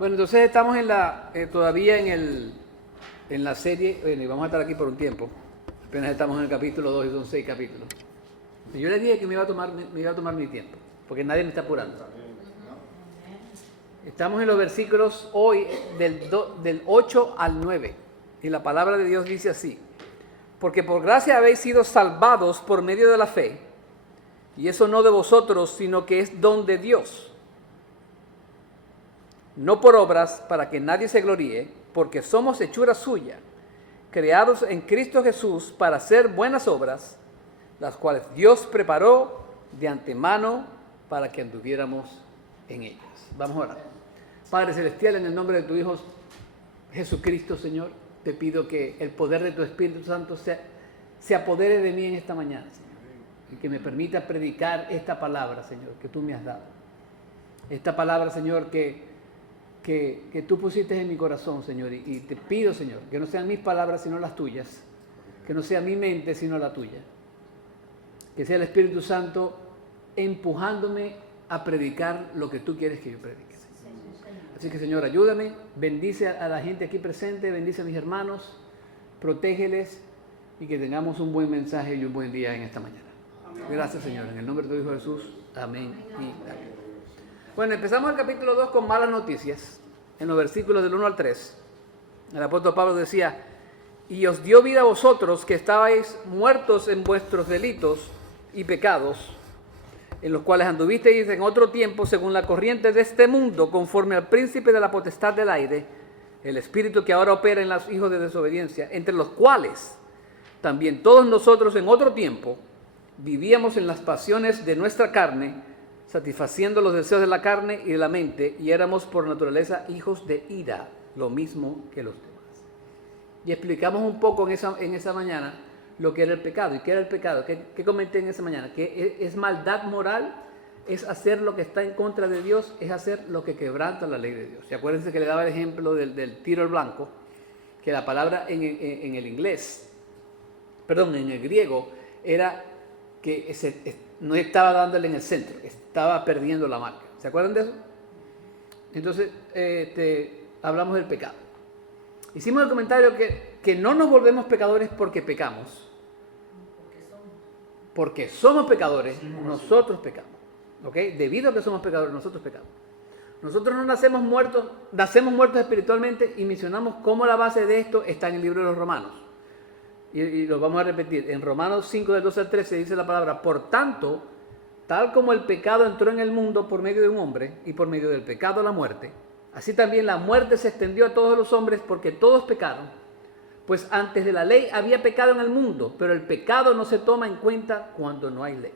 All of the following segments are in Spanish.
Bueno, entonces estamos todavía en la serie, bueno, y vamos a estar aquí por un tiempo. Apenas estamos en el capítulo 2 y son 6 capítulos. Y yo les dije que me iba a tomar mi tiempo, porque nadie me está apurando. Estamos en los versículos hoy del 8 al 9. Y la palabra de Dios dice así: porque por gracia habéis sido salvados por medio de la fe, y eso no de vosotros, sino que es don de Dios. No por obras, para que nadie se gloríe, porque somos hechura suya, creados en Cristo Jesús para hacer buenas obras, las cuales Dios preparó de antemano para que anduviéramos en ellas. Vamos a orar. Padre Celestial, en el nombre de tu Hijo Jesucristo, Señor, te pido que el poder de tu Espíritu Santo se apodere de mí en esta mañana, Señor, y que me permita predicar esta palabra, Señor, que tú me has dado. Esta palabra, Señor, que tú pusiste en mi corazón, Señor, y te pido, Señor, que no sean mis palabras sino las tuyas, que no sea mi mente sino la tuya, que sea el Espíritu Santo empujándome a predicar lo que tú quieres que yo predique. Así que, Señor, ayúdame, bendice a la gente aquí presente, bendice a mis hermanos, protégeles y que tengamos un buen mensaje y un buen día en esta mañana. Gracias, Señor, en el nombre de tu Hijo Jesús, amén y amén. Bueno, empezamos el capítulo 2 con malas noticias. En los versículos del 1 al 3, el apóstol Pablo decía: y os dio vida a vosotros que estabais muertos en vuestros delitos y pecados, en los cuales anduvisteis en otro tiempo según la corriente de este mundo, conforme al príncipe de la potestad del aire, el espíritu que ahora opera en los hijos de desobediencia, entre los cuales también todos nosotros en otro tiempo vivíamos en las pasiones de nuestra carne, satisfaciendo los deseos de la carne y de la mente, y éramos por naturaleza hijos de ira, lo mismo que los demás. Y explicamos un poco en esa mañana lo que era el pecado. ¿Y qué era el pecado? ¿Qué comenté en esa mañana? Que es maldad moral, es hacer lo que está en contra de Dios, es hacer lo que quebranta la ley de Dios. Y acuérdense que le daba el ejemplo del tiro al blanco, que la palabra en el en el griego, era que no estaba dándole en el centro, estaba perdiendo la marca. ¿Se acuerdan de eso? Entonces, hablamos del pecado. Hicimos el comentario que no nos volvemos pecadores porque pecamos. Porque somos pecadores, nosotros pecamos. ¿Ok? Debido a que somos pecadores, nosotros pecamos. Nosotros no nacemos muertos espiritualmente, y mencionamos cómo la base de esto está en el libro de los Romanos. Y lo vamos a repetir. En Romanos 5, del 12 al 13 dice la palabra: por tanto, tal como el pecado entró en el mundo por medio de un hombre, y por medio del pecado la muerte, así también la muerte se extendió a todos los hombres, porque todos pecaron. Pues antes de la ley había pecado en el mundo, pero el pecado no se toma en cuenta cuando no hay ley.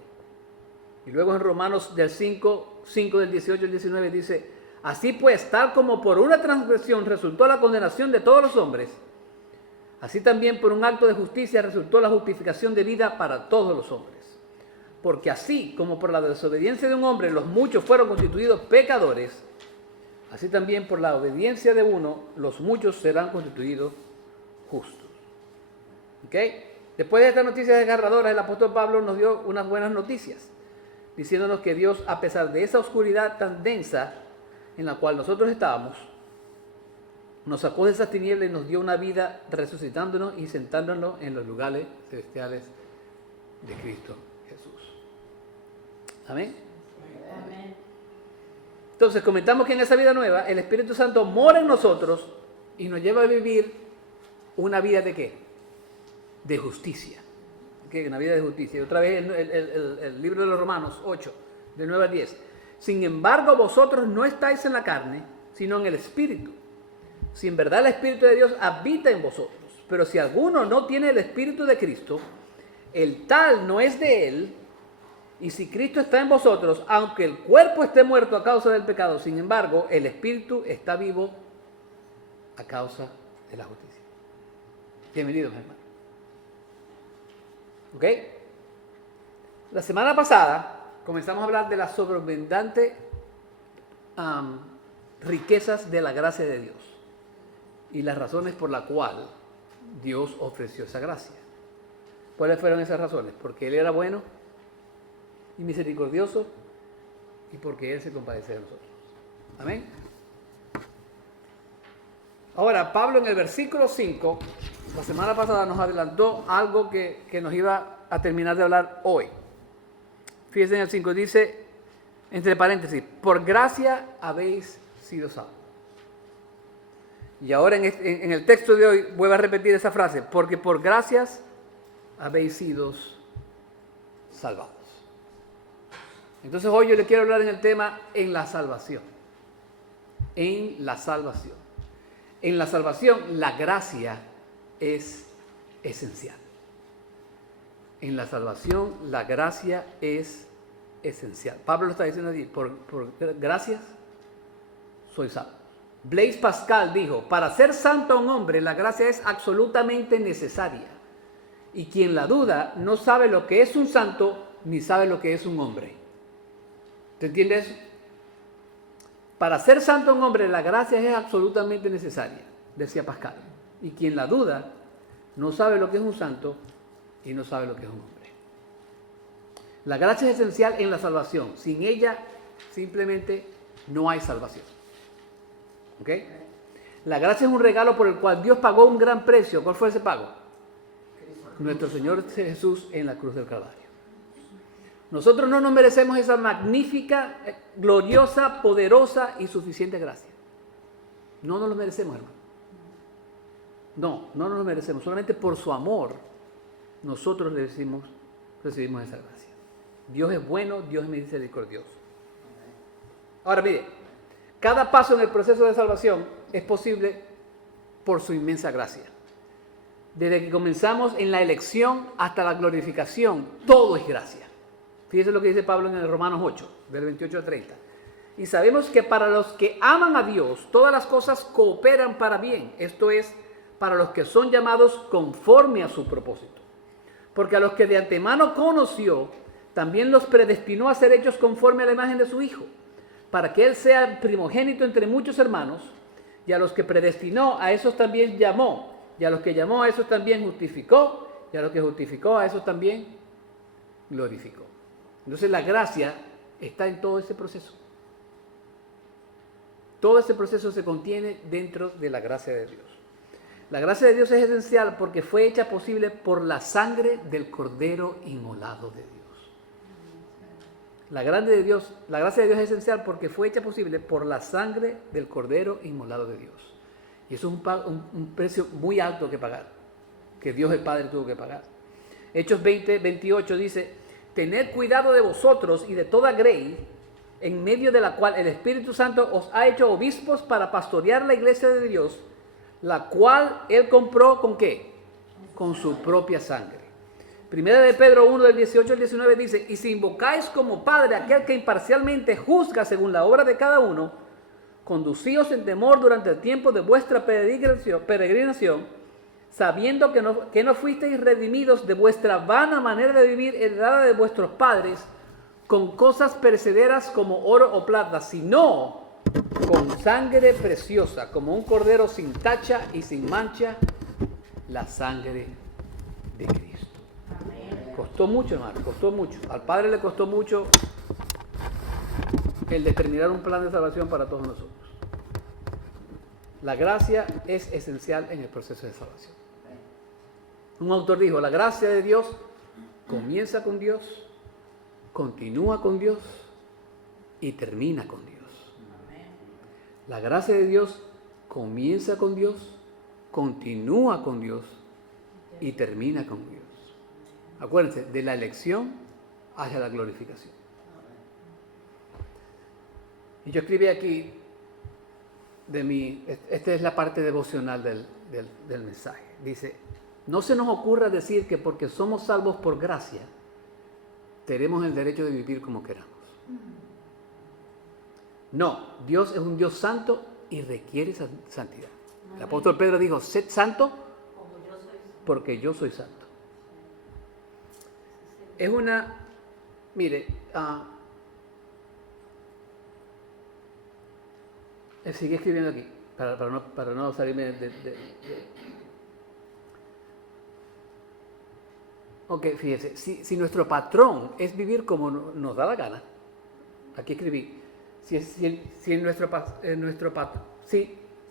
Y luego en Romanos del 5 del 18 al 19 dice: así pues, tal como por una transgresión resultó la condenación de todos los hombres, así también por un acto de justicia resultó la justificación de vida para todos los hombres. Porque así como por la desobediencia de un hombre los muchos fueron constituidos pecadores, así también por la obediencia de uno los muchos serán constituidos justos. ¿Ok? Después de estas noticias desgarradoras, el apóstol Pablo nos dio unas buenas noticias, diciéndonos que Dios, a pesar de esa oscuridad tan densa en la cual nosotros estábamos, nos sacó de esas tinieblas y nos dio una vida, resucitándonos y sentándonos en los lugares celestiales de Cristo Jesús. Amén. Amén. Entonces comentamos que en esa vida nueva el Espíritu Santo mora en nosotros y nos lleva a vivir una vida ¿de qué? De justicia. ¿Okay? Una vida de justicia. Y otra vez el libro de los Romanos 8, de 9 a 10. Sin embargo, vosotros no estáis en la carne, sino en el Espíritu. Si en verdad el Espíritu de Dios habita en vosotros. Pero si alguno no tiene el Espíritu de Cristo, el tal no es de él. Y si Cristo está en vosotros, aunque el cuerpo esté muerto a causa del pecado, sin embargo, el Espíritu está vivo a causa de la justicia. Bienvenidos, hermanos. ¿Ok? La semana pasada comenzamos a hablar de las sobreabundantes riquezas de la gracia de Dios y las razones por las cuales Dios ofreció esa gracia. ¿Cuáles fueron esas razones? Porque Él era bueno y misericordioso, y porque Él se compadece de nosotros. Amén. Ahora, Pablo en el versículo 5, la semana pasada nos adelantó algo que nos iba a terminar de hablar hoy. Fíjense en el 5, dice, entre paréntesis, por gracia habéis sido salvos. Y ahora en el texto de hoy vuelvo a repetir esa frase, porque por gracias habéis sido salvados. Entonces hoy yo le quiero hablar en el tema en la salvación. En la salvación. En la salvación la gracia es esencial. En la salvación la gracia es esencial. Pablo lo está diciendo allí, por gracias soy salvo. Blaise Pascal dijo, para ser santo a un hombre la gracia es absolutamente necesaria. Y quien la duda no sabe lo que es un santo ni sabe lo que es un hombre. ¿Te entiendes? Para ser santo a un hombre la gracia es absolutamente necesaria, decía Pascal. Y quien la duda no sabe lo que es un santo y no sabe lo que es un hombre. La gracia es esencial en la salvación. Sin ella simplemente no hay salvación. ¿Ok? La gracia es un regalo por el cual Dios pagó un gran precio. ¿Cuál fue ese pago? Nuestro Señor Jesús en la cruz del Calvario. Nosotros no nos merecemos esa magnífica, gloriosa, poderosa y suficiente gracia. No nos lo merecemos, hermano. No nos lo merecemos. Solamente por su amor nosotros recibimos esa gracia. Dios es bueno, Dios es misericordioso. Ahora mire, cada paso en el proceso de salvación es posible por su inmensa gracia. Desde que comenzamos en la elección hasta la glorificación, todo es gracia. Fíjese lo que dice Pablo en el Romanos 8, del 28 al 30. Y sabemos que para los que aman a Dios, todas las cosas cooperan para bien. Esto es, para los que son llamados conforme a su propósito. Porque a los que de antemano conoció, también los predestinó a ser hechos conforme a la imagen de su Hijo, para que Él sea primogénito entre muchos hermanos. Y a los que predestinó, a esos también llamó. Y a los que llamó, a esos también justificó. Y a los que justificó, a esos también glorificó. Entonces la gracia está en todo ese proceso. Todo ese proceso se contiene dentro de la gracia de Dios. La gracia de Dios es esencial porque fue hecha posible por la sangre del Cordero inmolado de Dios. La gracia de Dios es esencial porque fue hecha posible por la sangre del Cordero inmolado de Dios. Y eso es un precio muy alto que pagar, que Dios el Padre tuvo que pagar. Hechos 20, 28 dice, tened cuidado de vosotros y de toda grey, en medio de la cual el Espíritu Santo os ha hecho obispos para pastorear la iglesia de Dios, la cual Él compró ¿con qué? Con su propia sangre. Primera de Pedro 1, del 18 al 19 dice, y si invocáis como Padre aquel que imparcialmente juzga según la obra de cada uno, conducíos en temor durante el tiempo de vuestra peregrinación, sabiendo que no fuisteis redimidos de vuestra vana manera de vivir heredada de vuestros padres, con cosas perecederas como oro o plata, sino con sangre preciosa, como un cordero sin tacha y sin mancha, la sangre de Cristo. Costó mucho, hermano, costó mucho. Al Padre le costó mucho el determinar un plan de salvación para todos nosotros. La gracia es esencial en el proceso de salvación. Un autor dijo, la gracia de Dios comienza con Dios, continúa con Dios y termina con Dios. La gracia de Dios comienza con Dios, continúa con Dios y termina con Dios. Acuérdense, de la elección hacia la glorificación. Y yo escribí aquí, esta es la parte devocional del mensaje. Dice, no se nos ocurra decir que porque somos salvos por gracia, tenemos el derecho de vivir como queramos. No, Dios es un Dios santo y requiere santidad. El apóstol Pedro dijo, sed santo porque yo soy santo. Es una, mire, sigue escribiendo aquí, para no salirme Ok, fíjese, si nuestro patrón es vivir como nos da la gana, aquí escribí, si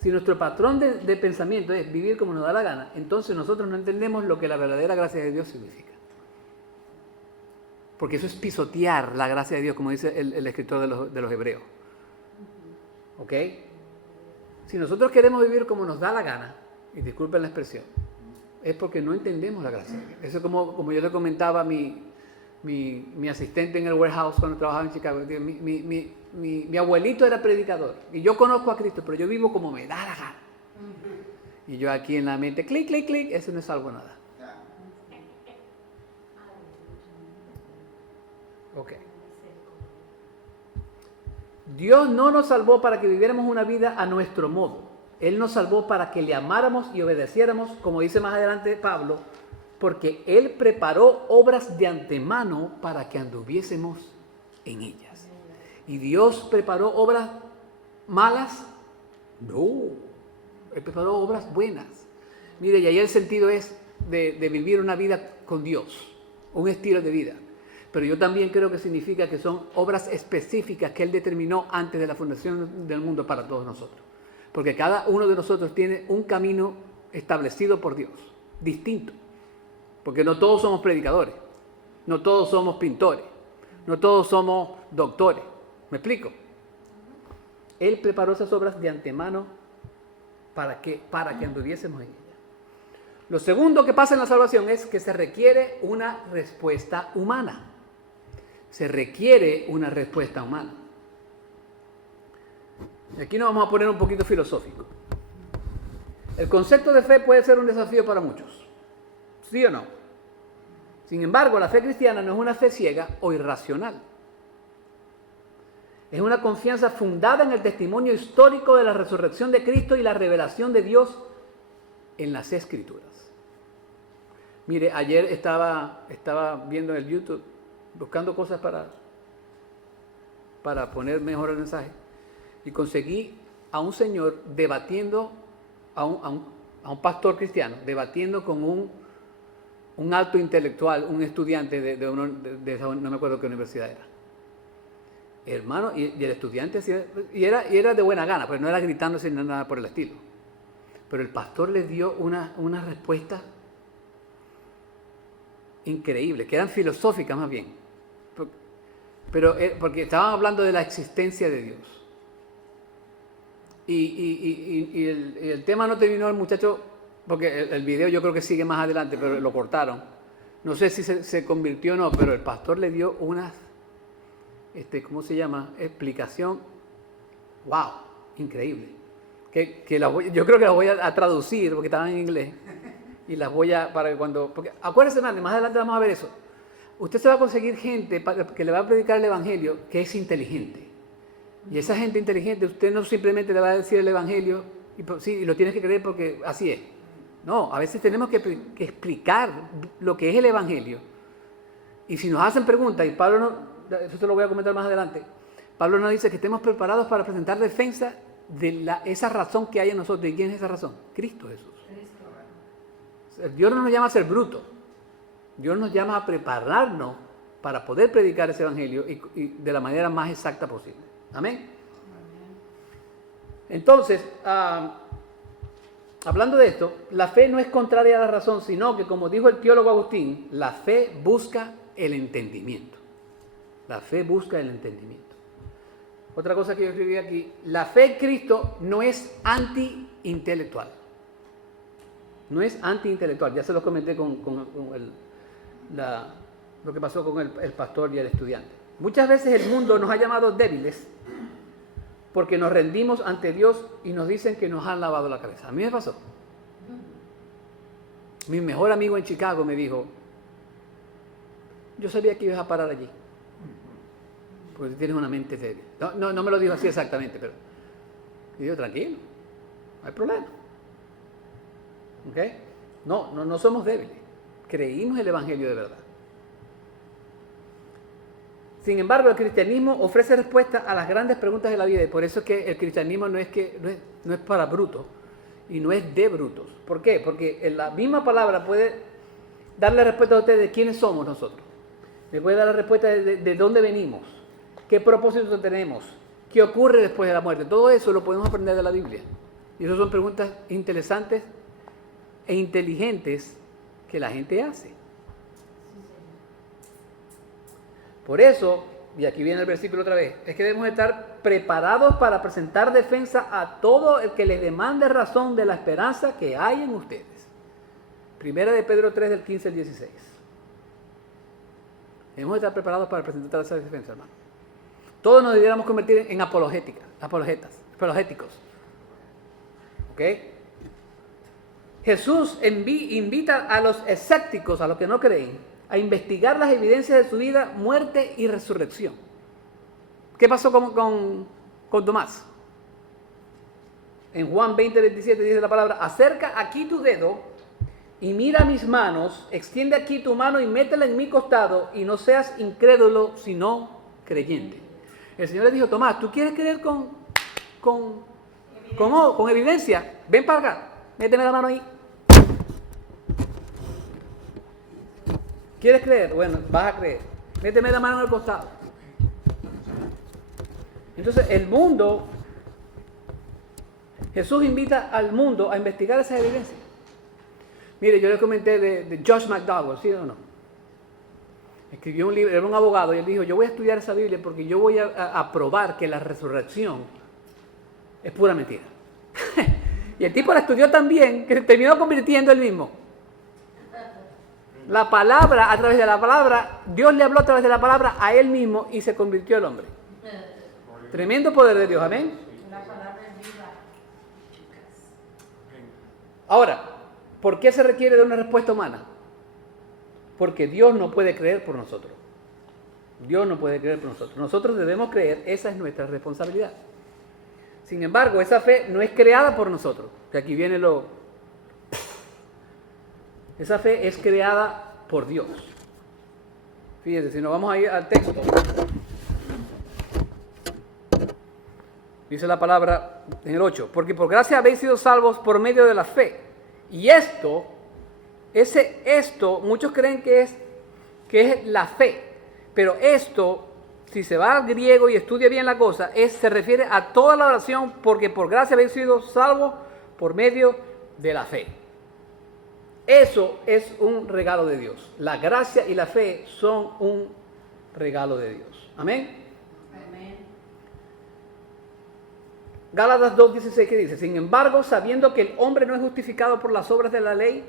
Si nuestro patrón de pensamiento es vivir como nos da la gana, entonces nosotros no entendemos lo que la verdadera gracia de Dios significa. Porque eso es pisotear la gracia de Dios, como dice el escritor de los Hebreos. ¿Ok? Si nosotros queremos vivir como nos da la gana, y disculpen la expresión, es porque no entendemos la gracia de Dios. Eso es como yo le comentaba a mi asistente en el warehouse cuando trabajaba en Chicago. Mi abuelito era predicador y yo conozco a Cristo, pero yo vivo como me da la gana. Y yo aquí en la mente, clic, clic, clic, eso no es algo nada. Ok. Dios no nos salvó para que viviéramos una vida a nuestro modo. Él nos salvó para que le amáramos y obedeciéramos, como dice más adelante Pablo, porque Él preparó obras de antemano para que anduviésemos en ellas. ¿Y Dios preparó obras malas? No. Él preparó obras buenas. Mire, y ahí el sentido es de vivir una vida con Dios, un estilo de vida. Pero yo también creo que significa que son obras específicas que Él determinó antes de la fundación del mundo para todos nosotros. Porque cada uno de nosotros tiene un camino establecido por Dios, distinto. Porque no todos somos predicadores, no todos somos pintores, no todos somos doctores. ¿Me explico? Él preparó esas obras de antemano para que anduviésemos en ellas. Lo segundo que pasa en la salvación es que se requiere una respuesta humana. Se requiere una respuesta humana. Y aquí nos vamos a poner un poquito filosófico. El concepto de fe puede ser un desafío para muchos. ¿Sí o no? Sin embargo, la fe cristiana no es una fe ciega o irracional. Es una confianza fundada en el testimonio histórico de la resurrección de Cristo y la revelación de Dios en las Escrituras. Mire, ayer estaba viendo en el YouTube, buscando cosas para poner mejor el mensaje, y conseguí a un señor debatiendo, a un pastor cristiano, debatiendo con un alto intelectual, un estudiante de no me acuerdo qué universidad era. Hermano, y el estudiante y era de buena gana, pero no era gritándose ni nada por el estilo. Pero el pastor le dio una respuesta increíble, que eran filosóficas más bien. Pero porque estaban hablando de la existencia de Dios. Y el tema no terminó el muchacho, porque el video yo creo que sigue más adelante, pero lo cortaron. No sé si se convirtió o no, pero el pastor le dio una, ¿cómo se llama? Explicación. ¡Wow! Increíble. Yo creo que las voy a traducir, porque estaban en inglés, y las voy a, para que porque acuérdense, más adelante vamos a ver eso. Usted se va a conseguir gente que le va a predicar el evangelio que es inteligente. Y esa gente inteligente, usted no simplemente le va a decir el evangelio y lo tienes que creer porque así es. No, a veces tenemos que explicar lo que es el evangelio. Y si nos hacen preguntas, y Pablo eso se lo voy a comentar más adelante, Pablo nos dice que estemos preparados para presentar defensa de esa razón que hay en nosotros. ¿Y quién es esa razón? Cristo Jesús. Dios no nos llama a ser brutos. Dios nos llama a prepararnos para poder predicar ese evangelio y de la manera más exacta posible. Amén. Entonces, hablando de esto, la fe no es contraria a la razón, sino que, como dijo el teólogo Agustín, la fe busca el entendimiento. La fe busca el entendimiento. Otra cosa que yo escribí aquí, la fe en Cristo no es anti-intelectual. No es anti-intelectual. Ya se lo comenté con lo que pasó con el pastor y el estudiante. Muchas veces el mundo nos ha llamado débiles porque nos rendimos ante Dios y nos dicen que nos han lavado la cabeza. A mí me pasó. Mi mejor amigo en Chicago me dijo, yo sabía que ibas a parar allí, porque tienes una mente débil. No me lo dijo así exactamente, pero y yo, tranquilo, no hay problema. ¿Ok? No somos débiles. Creímos el evangelio de verdad. Sin embargo, el cristianismo ofrece respuesta a las grandes preguntas de la vida, y por eso es que el cristianismo no es para brutos y no es de brutos. ¿Por qué? Porque la misma palabra puede darle respuesta a ustedes de quiénes somos nosotros. Le puede dar la respuesta de dónde venimos, qué propósito tenemos, qué ocurre después de la muerte. Todo eso lo podemos aprender de la Biblia. Y esas son preguntas interesantes e inteligentes que la gente hace. Por eso, y aquí viene el versículo otra vez, es que debemos estar preparados para presentar defensa a todo el que les demande razón de la esperanza que hay en ustedes. Primera de Pedro 3, del 15 al 16. Debemos estar preparados para presentar esa defensa, hermano. Todos nos debiéramos convertir en apologéticos. ¿Ok? Jesús invita a los escépticos, a los que no creen, a investigar las evidencias de su vida, muerte y resurrección. ¿Qué pasó con Tomás? En Juan 20, 27 dice la palabra: acerca aquí tu dedo y mira mis manos, extiende aquí tu mano y métela en mi costado, y no seas incrédulo, sino creyente. El Señor le dijo: Tomás, ¿tú quieres creer con evidencia? Ven para acá, méteme la mano ahí. ¿Quieres creer? Bueno, vas a creer. Méteme la mano en el costado. Entonces el mundo, Jesús invita al mundo a investigar esas evidencias. Mire, yo le comenté de Josh McDowell, ¿sí o no? Escribió un libro, era un abogado, y él dijo: yo voy a estudiar esa Biblia porque yo voy a probar que la resurrección es pura mentira. Y el tipo la estudió tan bien que se terminó convirtiendo él mismo. La palabra, a través de la palabra, Dios le habló a través de la palabra a él mismo y se convirtió el hombre. Tremendo poder de Dios, amén. La palabra es viva. Ahora, ¿por qué se requiere de una respuesta humana? Porque Dios no puede creer por nosotros. Dios no puede creer por nosotros. Nosotros debemos creer, esa es nuestra responsabilidad. Sin embargo, esa fe no es creada por nosotros. Que aquí viene esa fe es creada por Dios. Fíjense, si nos vamos a ir al texto. Dice la palabra en el 8: porque por gracia habéis sido salvos por medio de la fe. Y esto, muchos creen que es la fe. Pero esto, si se va al griego y estudia bien la cosa, se refiere a toda la oración, porque por gracia habéis sido salvos por medio de la fe. Eso es un regalo de Dios. La gracia y la fe son un regalo de Dios. Amén. Amén. Gálatas 2:16, que dice: sin embargo, sabiendo que el hombre no es justificado por las obras de la ley,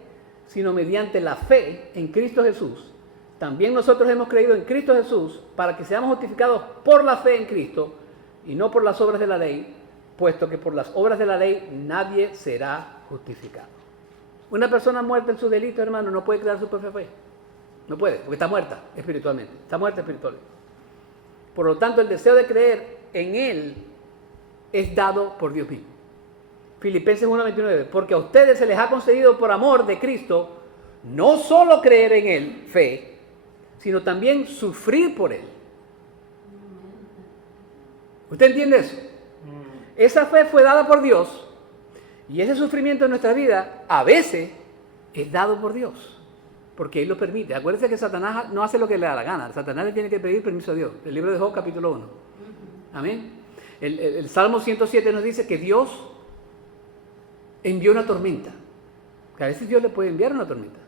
sino mediante la fe en Cristo Jesús, también nosotros hemos creído en Cristo Jesús para que seamos justificados por la fe en Cristo y no por las obras de la ley, puesto que por las obras de la ley nadie será justificado. Una persona muerta en su delito, hermano, no puede crear su propia fe. No puede, porque está muerta espiritualmente. Está muerta espiritualmente. Por lo tanto, el deseo de creer en Él es dado por Dios mismo. Filipenses 1:29, porque a ustedes se les ha concedido por amor de Cristo no solo creer en Él, fe, sino también sufrir por Él. ¿Usted entiende eso? Esa fe fue dada por Dios. Y ese sufrimiento en nuestra vida a veces es dado por Dios, porque Él lo permite. Acuérdense que Satanás no hace lo que le da la gana. Satanás le tiene que pedir permiso a Dios. El libro de Job, capítulo 1. Amén. El Salmo 107 nos dice que Dios envió una tormenta. Que a veces Dios le puede enviar una tormenta.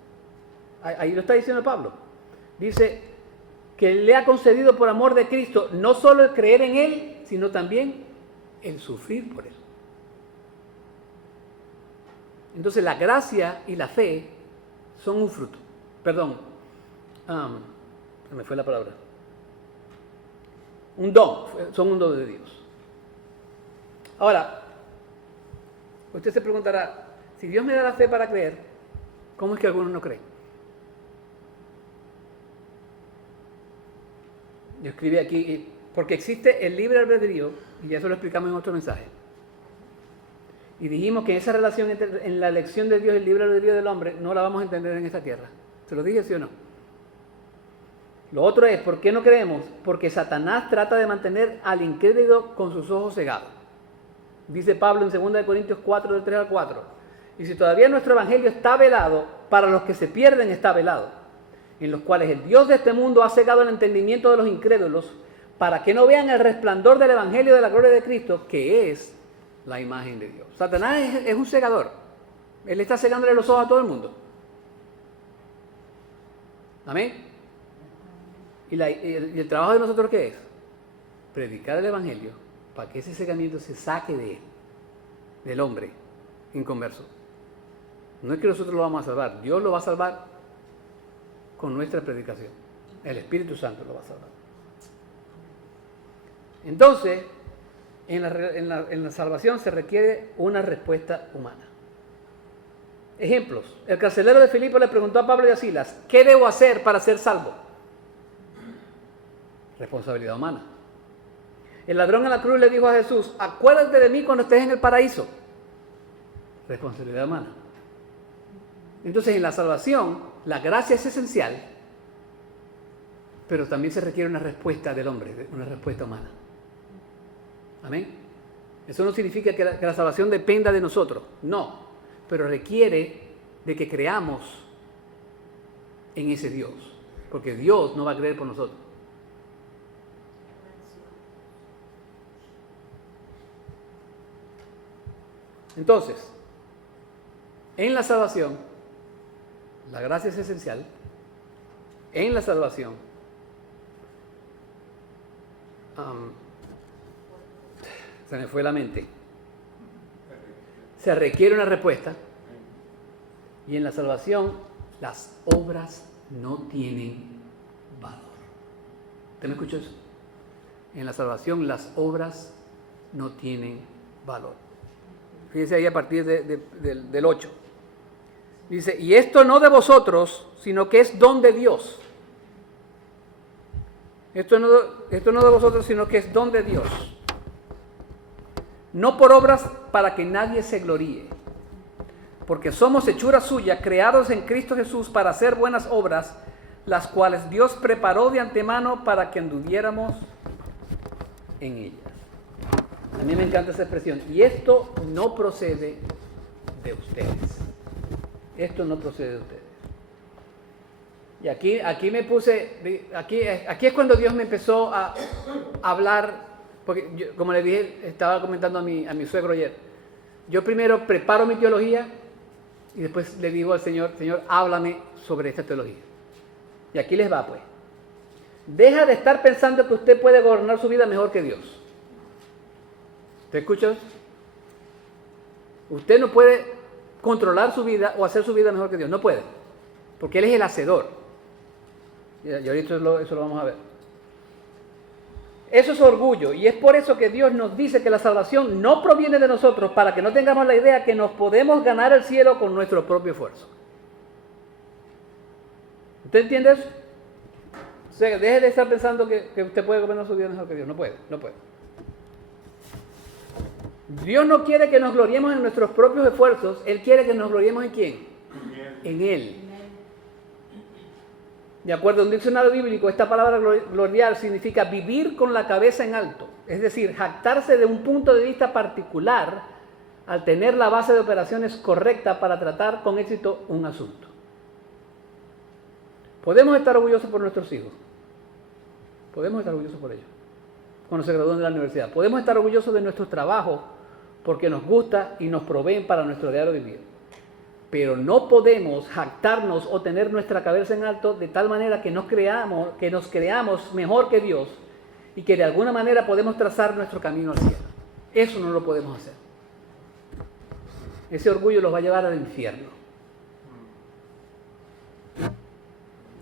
Ahí lo está diciendo Pablo. Dice que le ha concedido por amor de Cristo no solo el creer en Él, sino también el sufrir por Él. Entonces la gracia y la fe son un fruto. Perdón, se me fue la palabra. Un don, son un don de Dios. Ahora, usted se preguntará, si Dios me da la fe para creer, ¿cómo es que algunos no creen? Yo escribí aquí, porque existe el libre albedrío, y ya eso lo explicamos en otro mensaje. Y dijimos que esa relación en la elección de Dios y el libre albedrío del hombre no la vamos a entender en esta tierra. ¿Se lo dije, sí o no? Lo otro es, ¿por qué no creemos? Porque Satanás trata de mantener al incrédulo con sus ojos cegados. Dice Pablo en 2 Corintios 4, del 3 al 4. Y si todavía nuestro evangelio está velado, para los que se pierden está velado, en los cuales el Dios de este mundo ha cegado el entendimiento de los incrédulos, para que no vean el resplandor del evangelio de la gloria de Cristo, que es la imagen de Dios. Satanás es un cegador. Él está cegándole los ojos a todo el mundo. Amén. ¿Y el trabajo de nosotros qué es? Predicar el Evangelio para que ese cegamiento se saque de él, del hombre inconverso. No es que nosotros lo vamos a salvar, Dios lo va a salvar con nuestra predicación. El Espíritu Santo lo va a salvar. Entonces, en la salvación se requiere una respuesta humana. Ejemplos. El carcelero de Filipo le preguntó a Pablo y a Silas, ¿qué debo hacer para ser salvo? Responsabilidad humana. El ladrón en la cruz le dijo a Jesús, acuérdate de mí cuando estés en el paraíso. Responsabilidad humana. Entonces, en la salvación, la gracia es esencial, pero también se requiere una respuesta del hombre, una respuesta humana. Amén. Eso no significa que la salvación dependa de nosotros, no, pero requiere de que creamos en ese Dios, porque Dios no va a creer por nosotros. Entonces, en la salvación, la gracia es esencial. En la salvación, se me fue la mente. Se requiere una respuesta. Y en la salvación, las obras no tienen valor. ¿Usted me escuchó eso? En la salvación, las obras no tienen valor. Fíjese ahí a partir del 8. Dice, y esto no de vosotros, sino que es don de Dios. Esto no de vosotros, sino que es don de Dios. No por obras para que nadie se gloríe. Porque somos hechura suya, creados en Cristo Jesús para hacer buenas obras, las cuales Dios preparó de antemano para que anduviéramos en ellas. A mí me encanta esa expresión. Y esto no procede de ustedes. Esto no procede de ustedes. Y aquí me puse, aquí es cuando Dios me empezó a hablar, porque yo, como le dije, estaba comentando a mi suegro ayer. Yo primero preparo mi teología y después le digo al Señor, Señor, háblame sobre esta teología. Y aquí les va pues. Deja de estar pensando que usted puede gobernar su vida mejor que Dios. ¿Te escuchas? Usted no puede controlar su vida o hacer su vida mejor que Dios. No puede. Porque Él es el hacedor. Y ahorita eso lo vamos a ver. Eso es orgullo. Y es por eso que Dios nos dice que la salvación no proviene de nosotros, para que no tengamos la idea que nos podemos ganar el cielo con nuestro propio esfuerzo. ¿Usted entiende eso? O sea, deje de estar pensando que usted puede gobernar su vida mejor que Dios. No puede. Dios no quiere que nos gloriemos en nuestros propios esfuerzos. Él quiere que nos gloriemos en ¿quién? En Él. De acuerdo a un diccionario bíblico, esta palabra gloriar significa vivir con la cabeza en alto. Es decir, jactarse de un punto de vista particular al tener la base de operaciones correcta para tratar con éxito un asunto. Podemos estar orgullosos por nuestros hijos. Podemos estar orgullosos por ellos. Cuando se gradúen de la universidad. Podemos estar orgullosos de nuestros trabajos porque nos gusta y nos proveen para nuestro diario vivir. Pero no podemos jactarnos o tener nuestra cabeza en alto de tal manera que nos creamos mejor que Dios y que de alguna manera podemos trazar nuestro camino al cielo. Eso no lo podemos hacer. Ese orgullo los va a llevar al infierno.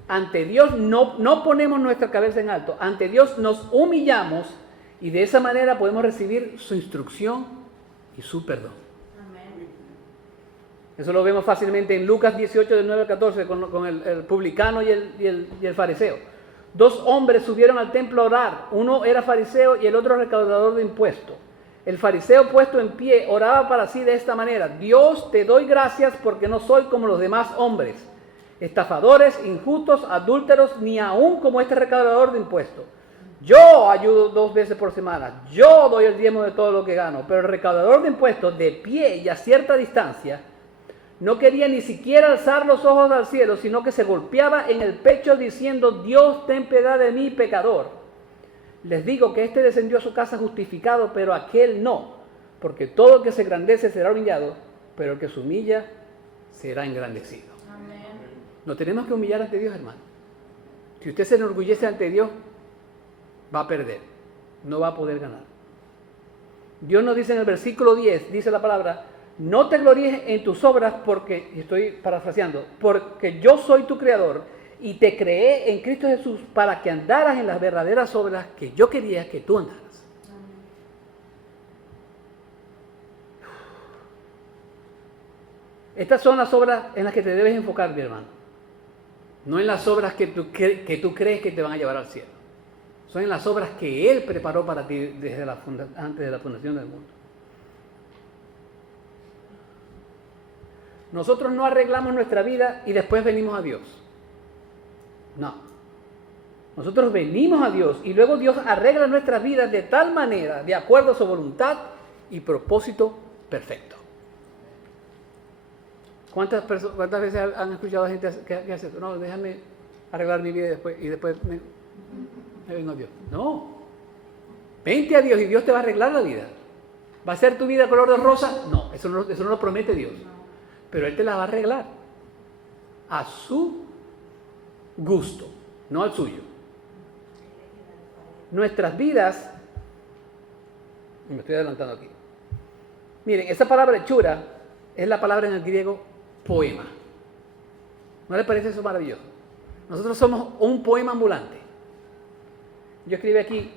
Ante Dios no ponemos nuestra cabeza en alto. Ante Dios nos humillamos y de esa manera podemos recibir su instrucción y su perdón. Eso lo vemos fácilmente en Lucas 18, del 9 al 14, con el publicano y el fariseo. Dos hombres subieron al templo a orar. Uno era fariseo y el otro recaudador de impuestos. El fariseo, puesto en pie, oraba para sí de esta manera: Dios, te doy gracias porque no soy como los demás hombres, estafadores, injustos, adúlteros, ni aún como este recaudador de impuestos. Yo ayudo 2 veces por semana. Yo doy el diezmo de todo lo que gano. Pero el recaudador de impuestos, de pie y a cierta distancia, no quería ni siquiera alzar los ojos al cielo, sino que se golpeaba en el pecho diciendo: Dios, ten piedad de mí, pecador. Les digo que este descendió a su casa justificado, pero aquel no, porque todo el que se engrandece será humillado, pero el que se humilla será engrandecido. Amén. Nos tenemos que humillar ante Dios, hermano. Si usted se enorgullece ante Dios, va a perder, no va a poder ganar. Dios nos dice en el versículo 10, dice la palabra, no te gloríes en tus obras porque, y estoy parafraseando, porque yo soy tu creador y te creé en Cristo Jesús para que andaras en las verdaderas obras que yo quería que tú andaras. Estas son las obras en las que te debes enfocar, mi hermano. No en las obras que tú crees que te van a llevar al cielo. Son en las obras que Él preparó para ti desde antes de la fundación del mundo. Nosotros no arreglamos nuestra vida y después venimos a Dios. No. Nosotros venimos a Dios y luego Dios arregla nuestras vidas de tal manera, de acuerdo a su voluntad y propósito perfecto. ¿Cuántas veces han escuchado a gente que hace eso? No, déjame arreglar mi vida y después me vengo a Dios. No. Vente a Dios y Dios te va a arreglar la vida. ¿Va a ser tu vida color de rosa? No, eso no lo promete Dios. Pero Él te la va a arreglar a su gusto, no al suyo. Nuestras vidas, me estoy adelantando aquí. Miren, esa palabra hechura es la palabra en el griego poema. ¿No le parece eso maravilloso? Nosotros somos un poema ambulante. Yo escribí aquí,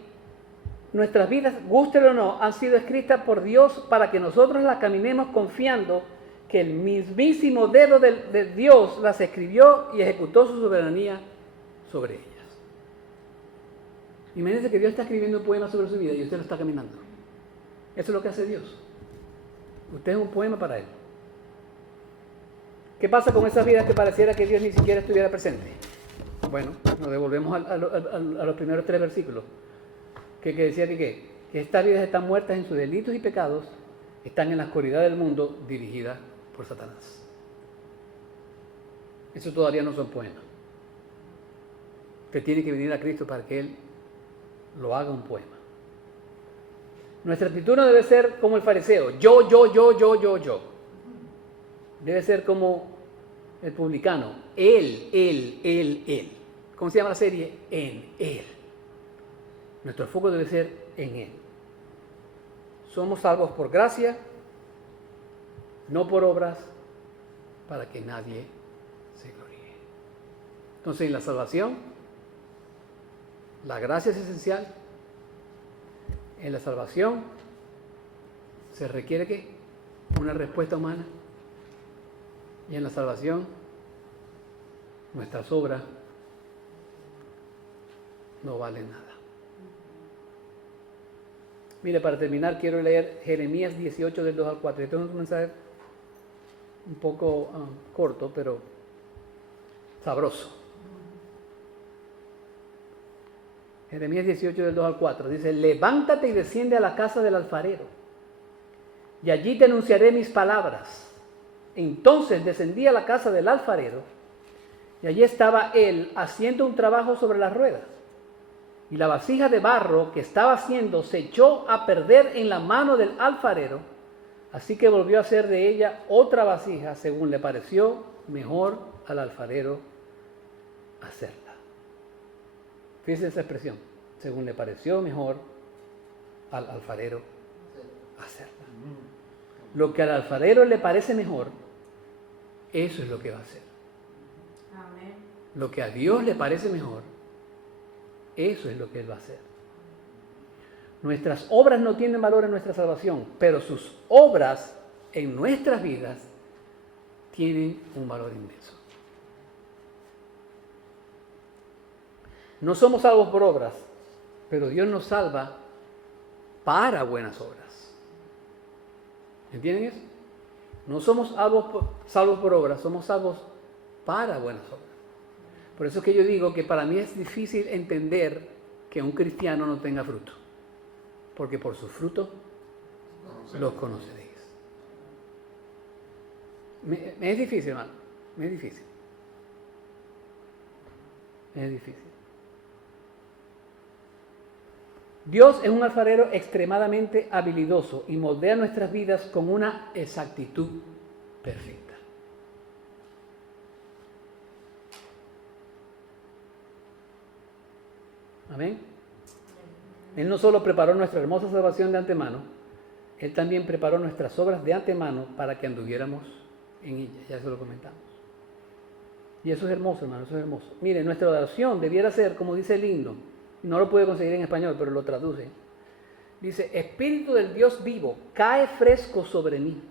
nuestras vidas, gústelo o no, han sido escritas por Dios para que nosotros las caminemos confiando que el mismísimo dedo de Dios las escribió y ejecutó su soberanía sobre ellas. Imagínense que Dios está escribiendo un poema sobre su vida y usted lo está caminando. Eso es lo que hace Dios. Usted es un poema para Él. ¿Qué pasa con esas vidas que pareciera que Dios ni siquiera estuviera presente? Bueno, nos devolvemos a los primeros 3 versículos. Que decía que estas vidas están muertas en sus delitos y pecados, están en la oscuridad del mundo dirigida por Satanás. Eso todavía no son poemas. Usted tiene que venir a Cristo para que Él lo haga un poema. Nuestra actitud no debe ser como el fariseo, yo. Debe ser como el publicano, él. ¿Cómo se llama la serie? En Él. Nuestro foco debe ser en Él. Somos salvos por gracia, no por obras, para que nadie se gloríe. Entonces, en la salvación, la gracia es esencial. En la salvación se requiere ¿qué? Una respuesta humana. Y en la salvación, nuestras obras no valen nada. Mire, para terminar, quiero leer Jeremías 18, del 2 al 4. Este es un mensaje un poco corto, pero sabroso. Jeremías 18, del 2 al 4. Dice, levántate y desciende a la casa del alfarero, y allí te anunciaré mis palabras. Entonces descendí a la casa del alfarero, y allí estaba él haciendo un trabajo sobre las ruedas. Y la vasija de barro que estaba haciendo se echó a perder en la mano del alfarero, así que volvió a hacer de ella otra vasija, según le pareció mejor al alfarero hacerla. Fíjense esa expresión, según le pareció mejor al alfarero hacerla. Lo que al alfarero le parece mejor, eso es lo que va a hacer. Amén. Lo que a Dios le parece mejor, eso es lo que Él va a hacer. Nuestras obras no tienen valor en nuestra salvación, pero sus obras en nuestras vidas tienen un valor inmenso. No somos salvos por obras, pero Dios nos salva para buenas obras. ¿Entienden eso? No somos salvos por obras, somos salvos para buenas obras. Por eso es que yo digo que para mí es difícil entender que un cristiano no tenga fruto. Porque por sus frutos los conoceréis. Me es difícil, hermano. Me es difícil. Es difícil. Dios es un alfarero extremadamente habilidoso y moldea nuestras vidas con una exactitud perfecta. Amén. Él no solo preparó nuestra hermosa salvación de antemano, Él también preparó nuestras obras de antemano para que anduviéramos en ella. Ya se lo comentamos. Y eso es hermoso, hermano, eso es hermoso. Mire, nuestra oración debiera ser, como dice el himno, no lo puede conseguir en español, pero lo traduce. Dice, Espíritu del Dios vivo, cae fresco sobre mí.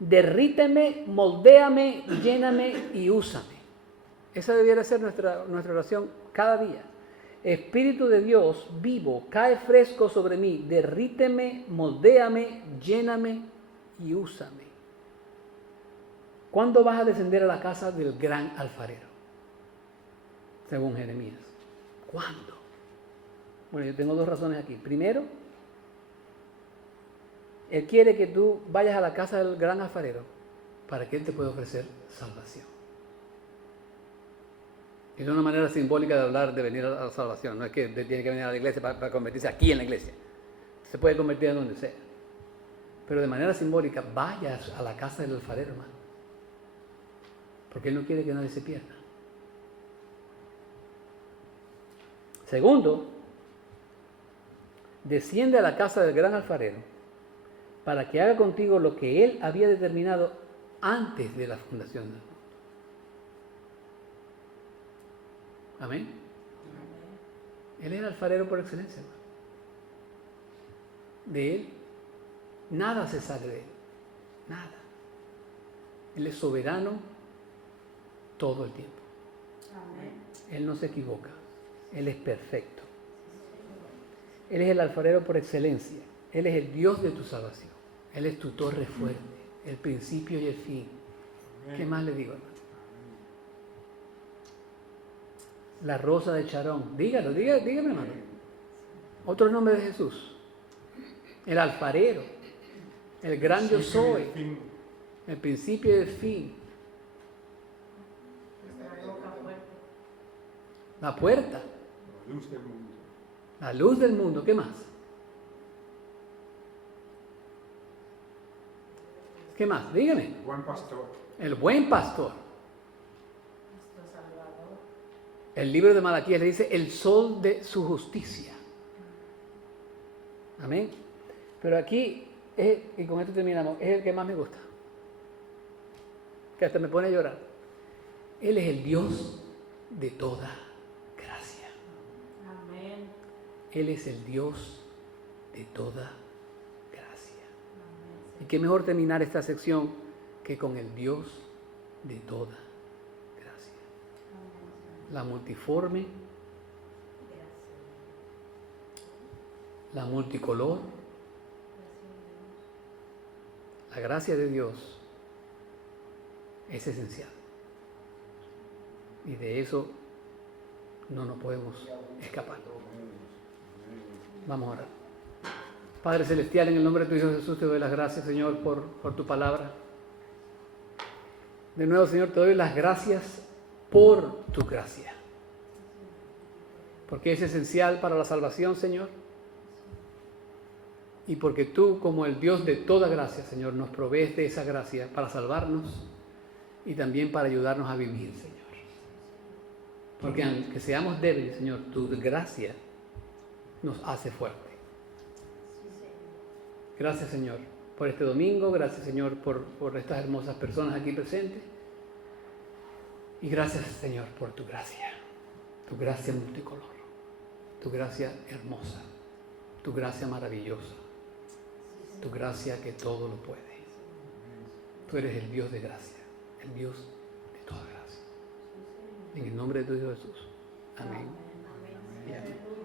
Derríteme, moldéame, lléname y úsame. Esa debiera ser nuestra oración cada día. Espíritu de Dios vivo, cae fresco sobre mí. Derríteme, moldéame, lléname y úsame. ¿Cuándo vas a descender a la casa del gran alfarero? Según Jeremías. ¿Cuándo? Bueno, yo tengo dos razones aquí. Primero, Él quiere que tú vayas a la casa del gran alfarero para que Él te pueda ofrecer salvación. Es una manera simbólica de hablar de venir a la salvación. No es que tiene que venir a la iglesia para convertirse aquí en la iglesia. Se puede convertir en donde sea. Pero de manera simbólica, vayas a la casa del alfarero, hermano. Porque Él no quiere que nadie se pierda. Segundo, desciende a la casa del gran alfarero para que haga contigo lo que Él había determinado antes de la fundación del mundo. Amén. Él es el alfarero por excelencia, hermano. De Él, nada se sale de Él. Nada. Él es soberano todo el tiempo. Amén. Él no se equivoca. Él es perfecto. Él es el alfarero por excelencia. Él es el Dios de tu salvación. Él es tu torre fuerte, el principio y el fin. ¿Qué más le digo, hermano? La rosa de Charón. Dígalo, dígame, hermano. Otro nombre de Jesús. El alfarero. El gran yo soy. El principio y el fin. La puerta. La luz del mundo. La luz del mundo. ¿Qué más? ¿Qué más? Dígame. El buen pastor. El buen pastor. Nuestro Salvador. El libro de Malaquías le dice el sol de su justicia. Amén. Pero aquí, y con esto terminamos, es el que más me gusta. Que hasta me pone a llorar. Él es el Dios de toda gracia. Amén. Él es el Dios de toda gracia. Amén. Y qué mejor terminar esta sección que con el Dios de toda gracia. La multiforme, la multicolor, la gracia de Dios es esencial. Y de eso no nos podemos escapar. Vamos a orar. Padre Celestial, en el nombre de tu Hijo Jesús te doy las gracias, Señor, por tu palabra. De nuevo, Señor, te doy las gracias por tu gracia. Porque es esencial para la salvación, Señor. Y porque tú, como el Dios de toda gracia, Señor, nos provees de esa gracia para salvarnos y también para ayudarnos a vivir, Señor. Porque aunque seamos débiles, Señor, tu gracia nos hace fuertes. Gracias, Señor, por este domingo. Gracias, Señor, por estas hermosas personas aquí presentes. Y gracias, Señor, por tu gracia multicolor, tu gracia hermosa, tu gracia maravillosa, tu gracia que todo lo puede. Tú eres el Dios de gracia, el Dios de toda gracia. En el nombre de tu Hijo Jesús. Amén.